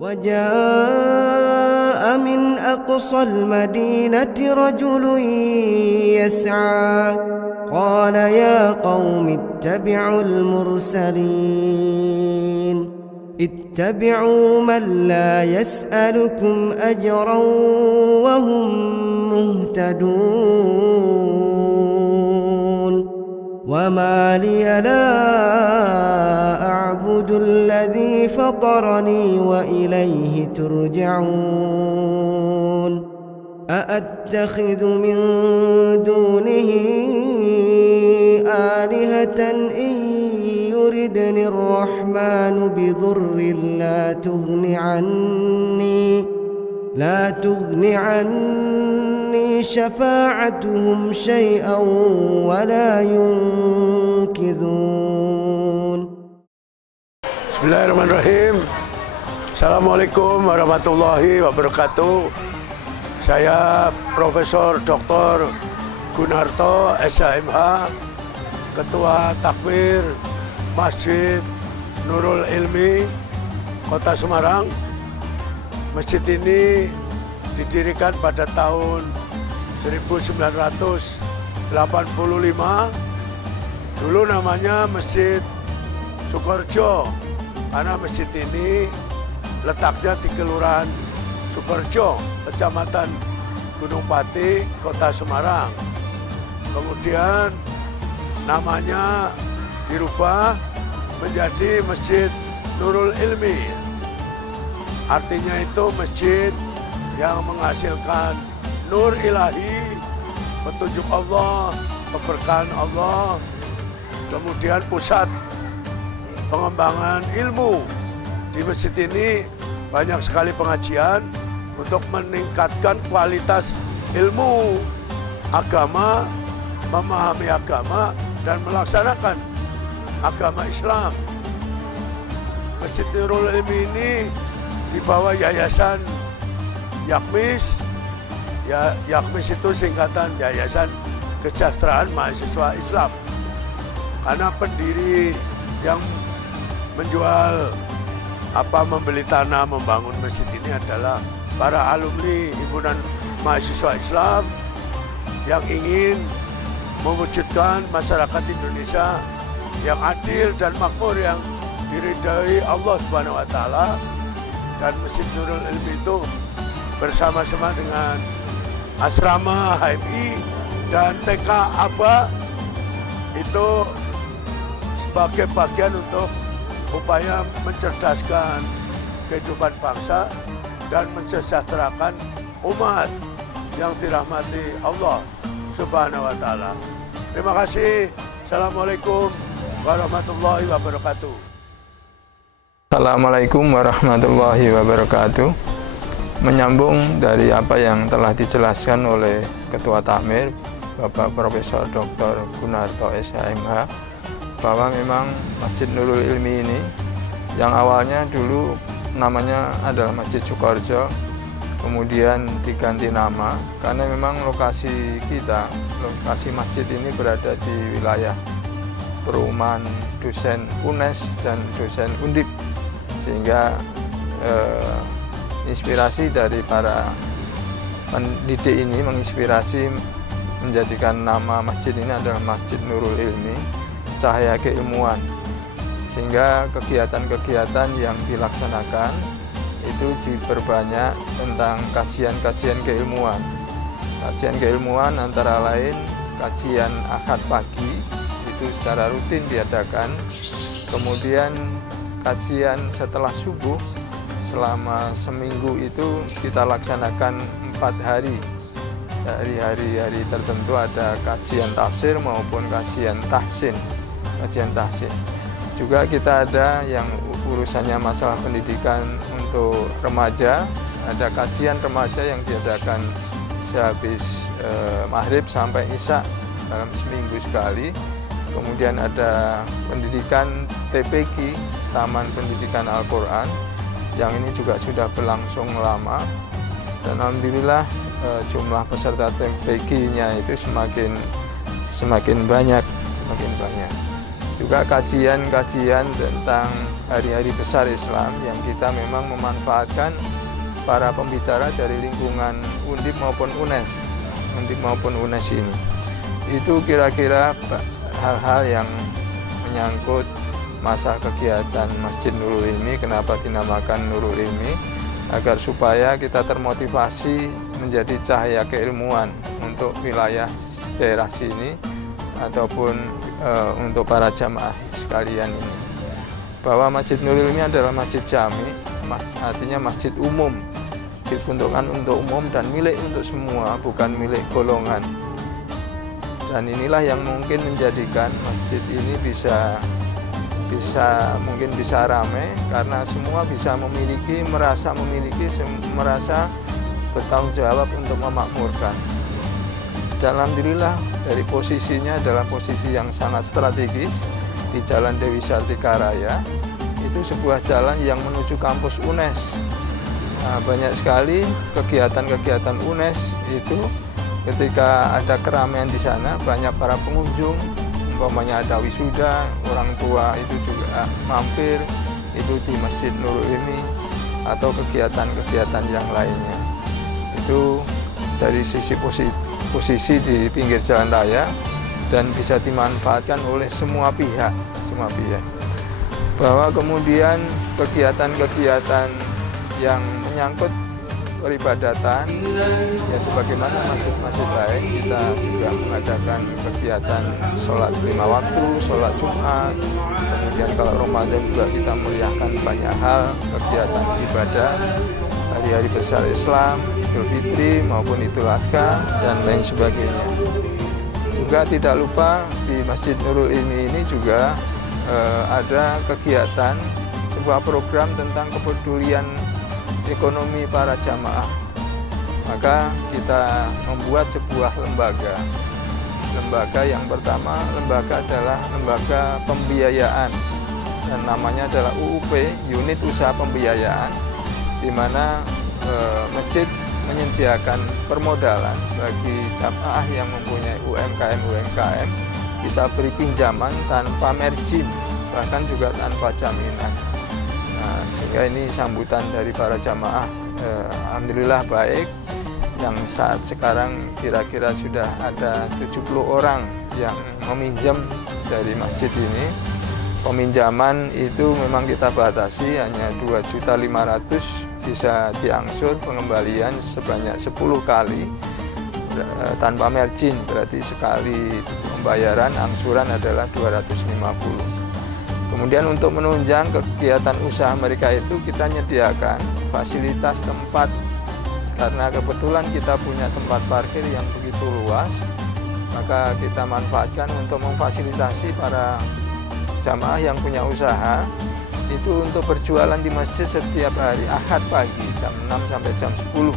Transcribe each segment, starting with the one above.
وجاء من أقصى المدينة رجل يسعى قال يا قوم اتبعوا المرسلين اتبعوا من لا يسألكم أجرا وهم مهتدون وما لي لا أعبد الذي فطرني وإليه ترجعون أأتخذ من دونه آلهة إن يردني الرحمن بضر لا تغن عني شفاعتهم شيئا ولا ينقذون. Bismillahirrahmanirrahim. Assalamualaikum warahmatullahi wabarakatuh. Saya Profesor Dr. Gunarto SHMH, Ketua Takmir Masjid Nurul Ilmi Kota Semarang. Masjid ini didirikan pada tahun 1985. Dulu namanya Masjid Sukorejo, karena masjid ini letaknya di Kelurahan Sukorejo, Kecamatan Gunung Pati, Kota Semarang. Kemudian namanya dirubah menjadi Masjid Nurul Ilmi. Artinya itu masjid yang menghasilkan nur ilahi, petunjuk Allah, keberkahan Allah, kemudian pusat pengembangan ilmu. Di masjid ini banyak sekali pengajian untuk meningkatkan kualitas ilmu agama, memahami agama, dan melaksanakan agama Islam. Masjid Nurul Ilmi ini di bawah Yayasan Yakmis. Yakmis itu singkatan Yayasan Kesejahteraan Mahasiswa Islam. Karena pendiri yang menjual membeli tanah membangun masjid ini adalah para alumni Himpunan Mahasiswa Islam yang ingin mewujudkan masyarakat Indonesia yang adil dan makmur, yang diridhai Allah Subhanahu wa taala. Dan Masjid Nurul Ilmi itu bersama-sama dengan Asrama HMI dan TK Aba itu sebagai bagian untuk upaya mencerdaskan kehidupan bangsa dan mensejahterakan umat yang dirahmati Allah Subhanahu wa taala. Terima kasih. Assalamualaikum warahmatullahi wabarakatuh. Assalamualaikum warahmatullahi wabarakatuh. Menyambung dari apa yang telah dijelaskan oleh Ketua Takmir Bapak Profesor Dr. Gunarto SHMH, bahwa memang Masjid Nurul Ilmi ini yang awalnya dulu namanya adalah Masjid Sukorejo, kemudian diganti nama karena memang lokasi masjid ini berada di wilayah perumahan dosen UNES dan dosen Undip, sehingga inspirasi dari para pendidik ini menginspirasi menjadikan nama masjid ini adalah Masjid Nurul Ilmi, cahaya keilmuan. Sehingga kegiatan-kegiatan yang dilaksanakan itu diperbanyak tentang kajian-kajian keilmuan. Kajian keilmuan antara lain kajian Ahad pagi itu secara rutin diadakan, kemudian kajian setelah subuh selama seminggu itu kita laksanakan 4 hari. Dari hari-hari tertentu ada kajian tafsir maupun kajian tahsin. Juga kita ada yang urusannya masalah pendidikan untuk remaja, ada kajian remaja yang diadakan sehabis maghrib sampai isya dalam seminggu sekali. Kemudian ada pendidikan TPQ, Taman Pendidikan Al-Quran, yang ini juga sudah berlangsung lama. Dan alhamdulillah jumlah peserta TPQ-nya itu semakin banyak. Juga kajian-kajian tentang hari-hari besar Islam yang kita memang memanfaatkan para pembicara dari lingkungan Undip maupun UNES ini. Itu kira-kira hal-hal yang menyangkut masa kegiatan Masjid Nurul Ilmi. Kenapa dinamakan Nurul Ilmi? Agar supaya kita termotivasi menjadi cahaya keilmuan untuk wilayah daerah sini ataupun untuk para jamaah sekalian ini. Bahwa Masjid Nurul Ilmi adalah masjid jami, artinya masjid umum, diperuntukkan untuk umum dan milik untuk semua, bukan milik golongan. Dan inilah yang mungkin menjadikan masjid ini mungkin bisa ramai, karena semua bisa merasa bertanggung jawab untuk memakmurkan. Dan alhamdulillah dari posisinya adalah posisi yang sangat strategis di Jalan Dewi Sartika Raya. Itu sebuah jalan yang menuju kampus UNES. Nah, banyak sekali kegiatan-kegiatan UNES itu ketika ada keramaian di sana, banyak para pengunjung, umpamanya ada wisuda, orang tua itu juga mampir itu di Masjid Nurul Ilmi atau kegiatan-kegiatan yang lainnya. Itu dari sisi posisi di pinggir jalan raya dan bisa dimanfaatkan oleh semua pihak. Bahwa kemudian kegiatan-kegiatan yang menyangkut peribadatan, ya sebagaimana masjid-masjid lain, kita juga mengadakan kegiatan sholat 5 waktu, sholat Jumat, kemudian kalau Ramadan juga kita meriahkan banyak hal, kegiatan ibadah, hari-hari besar Islam, Idul Fitri maupun Idul Adha, dan lain sebagainya. Juga tidak lupa di Masjid Nurul Ilmi ini juga ada kegiatan, sebuah program tentang kepedulian ekonomi para jamaah. Maka kita membuat sebuah lembaga. Lembaga yang pertama, lembaga adalah lembaga pembiayaan dan namanya adalah UUP, Unit Usaha Pembiayaan, di mana masjid menyediakan permodalan bagi jamaah yang mempunyai UMKM. Kita beri pinjaman tanpa margin, bahkan juga tanpa jaminan. Nah, sehingga ini sambutan dari para jamaah alhamdulillah baik, yang saat sekarang kira-kira sudah ada 70 orang yang meminjam dari masjid ini. Peminjaman itu memang kita batasi hanya 2.500.000, bisa diangsur pengembalian sebanyak 10 kali tanpa margin, berarti sekali pembayaran angsuran adalah 250. Kemudian untuk menunjang kegiatan usaha mereka itu kita menyediakan fasilitas tempat, karena kebetulan kita punya tempat parkir yang begitu luas, maka kita manfaatkan untuk memfasilitasi para jamaah yang punya usaha itu untuk berjualan di masjid setiap hari Ahad pagi jam 6 sampai jam 10.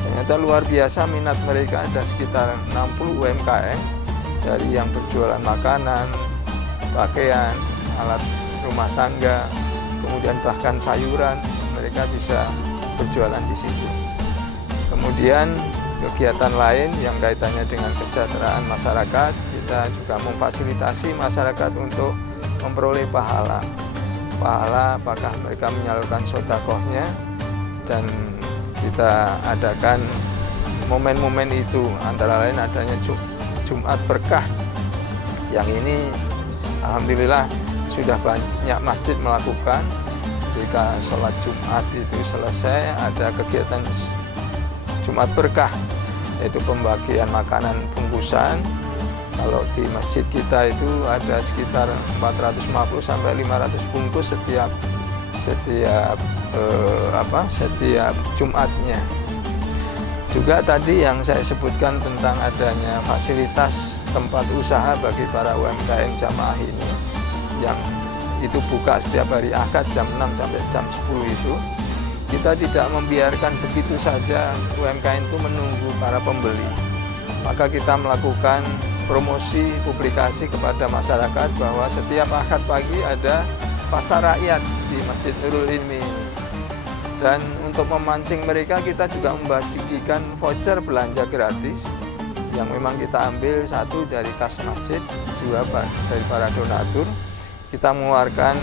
Ternyata luar biasa minat mereka, ada sekitar 60 UMKM dari yang berjualan makanan, pakaian, alat rumah tangga, kemudian bahkan sayuran, mereka bisa berjualan di situ. Kemudian kegiatan lain yang kaitannya dengan kesejahteraan masyarakat, kita juga memfasilitasi masyarakat untuk memperoleh pahala. Pahala apakah mereka menyalurkan sedekahnya, dan kita adakan momen-momen itu, antara lain adanya Jumat Berkah, yang ini alhamdulillah sudah banyak masjid melakukan. Ketika sholat Jumat itu selesai, ada kegiatan Jumat Berkah, yaitu pembagian makanan bungkusan. Kalau di masjid kita itu ada sekitar 450 sampai 500 bungkus setiap Jumatnya. Juga tadi yang saya sebutkan tentang adanya fasilitas tempat usaha bagi para UMKM jamaah ini, yang itu buka setiap hari Ahad jam 6 sampai jam 10 itu, kita tidak membiarkan begitu saja UMKM itu menunggu para pembeli. Maka kita melakukan promosi publikasi kepada masyarakat bahwa setiap Ahad pagi ada pasar rakyat di Masjid Nurul Ilmi. Dan untuk memancing mereka, kita juga membagikan voucher belanja gratis yang memang kita ambil, satu dari kas masjid, dua dari para donatur. kita mengeluarkan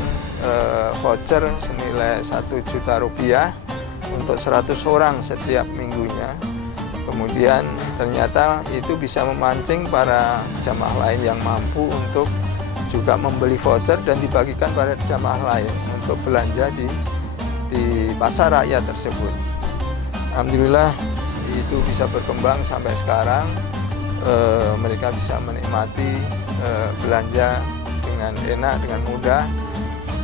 voucher senilai 1 juta rupiah untuk 100 orang setiap minggunya. Kemudian ternyata itu bisa memancing para jamaah lain yang mampu untuk juga membeli voucher dan dibagikan pada jamaah lain untuk belanja di pasar rakyat tersebut. Alhamdulillah itu bisa berkembang sampai sekarang. Mereka bisa menikmati belanja dengan enak, dengan mudah,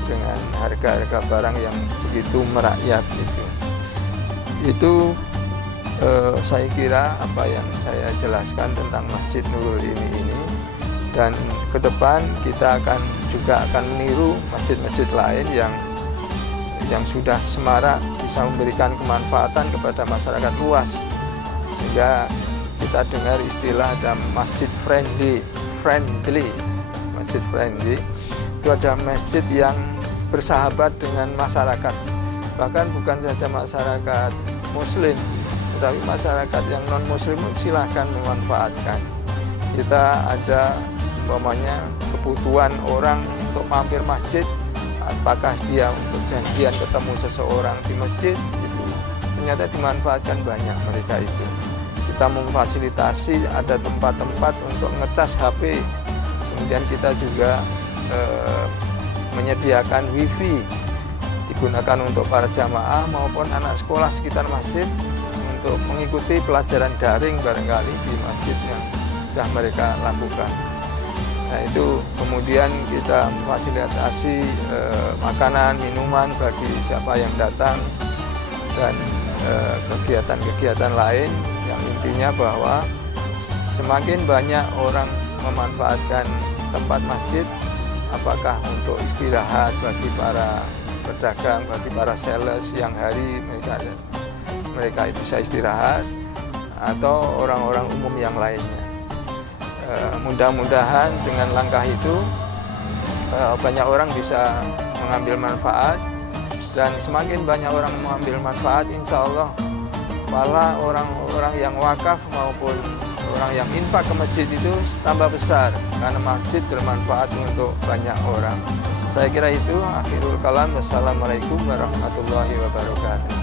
dengan harga-harga barang yang begitu merakyat itu saya kira apa yang saya jelaskan tentang Masjid Nurul ini, dan ke depan kita juga akan meniru masjid-masjid lain yang sudah semarak bisa memberikan kemanfaatan kepada masyarakat luas, sehingga kita dengar istilah ada masjid friendly. Masjid friendly itu ada masjid yang bersahabat dengan masyarakat, bahkan bukan saja masyarakat muslim, tetapi masyarakat yang non muslim silahkan memanfaatkan. Kita ada umpamanya kebutuhan orang untuk mampir masjid, apakah dia untuk janjian ketemu seseorang di masjid, itu ternyata dimanfaatkan banyak mereka itu. Kita memfasilitasi ada tempat-tempat untuk ngecas HP, kemudian kita juga menyediakan wifi digunakan untuk para jamaah maupun anak sekolah sekitar masjid untuk mengikuti pelajaran daring barangkali di masjid yang sudah mereka lakukan. Nah itu kemudian kita memfasilitasi makanan, minuman bagi siapa yang datang, dan kegiatan-kegiatan lain yang intinya bahwa semakin banyak orang memanfaatkan tempat masjid, apakah untuk istirahat bagi para pedagang, bagi para sales yang hari mereka bisa istirahat, atau orang-orang umum yang lainnya. Mudah-mudahan dengan langkah itu banyak orang bisa mengambil manfaat, dan semakin banyak orang mengambil manfaat, insya Allah pahala orang-orang yang wakaf maupun orang yang infak ke masjid itu tambah besar, karena masjid bermanfaat untuk banyak orang. Saya kira itu akhirul kalam. Wassalamualaikum warahmatullahi wabarakatuh.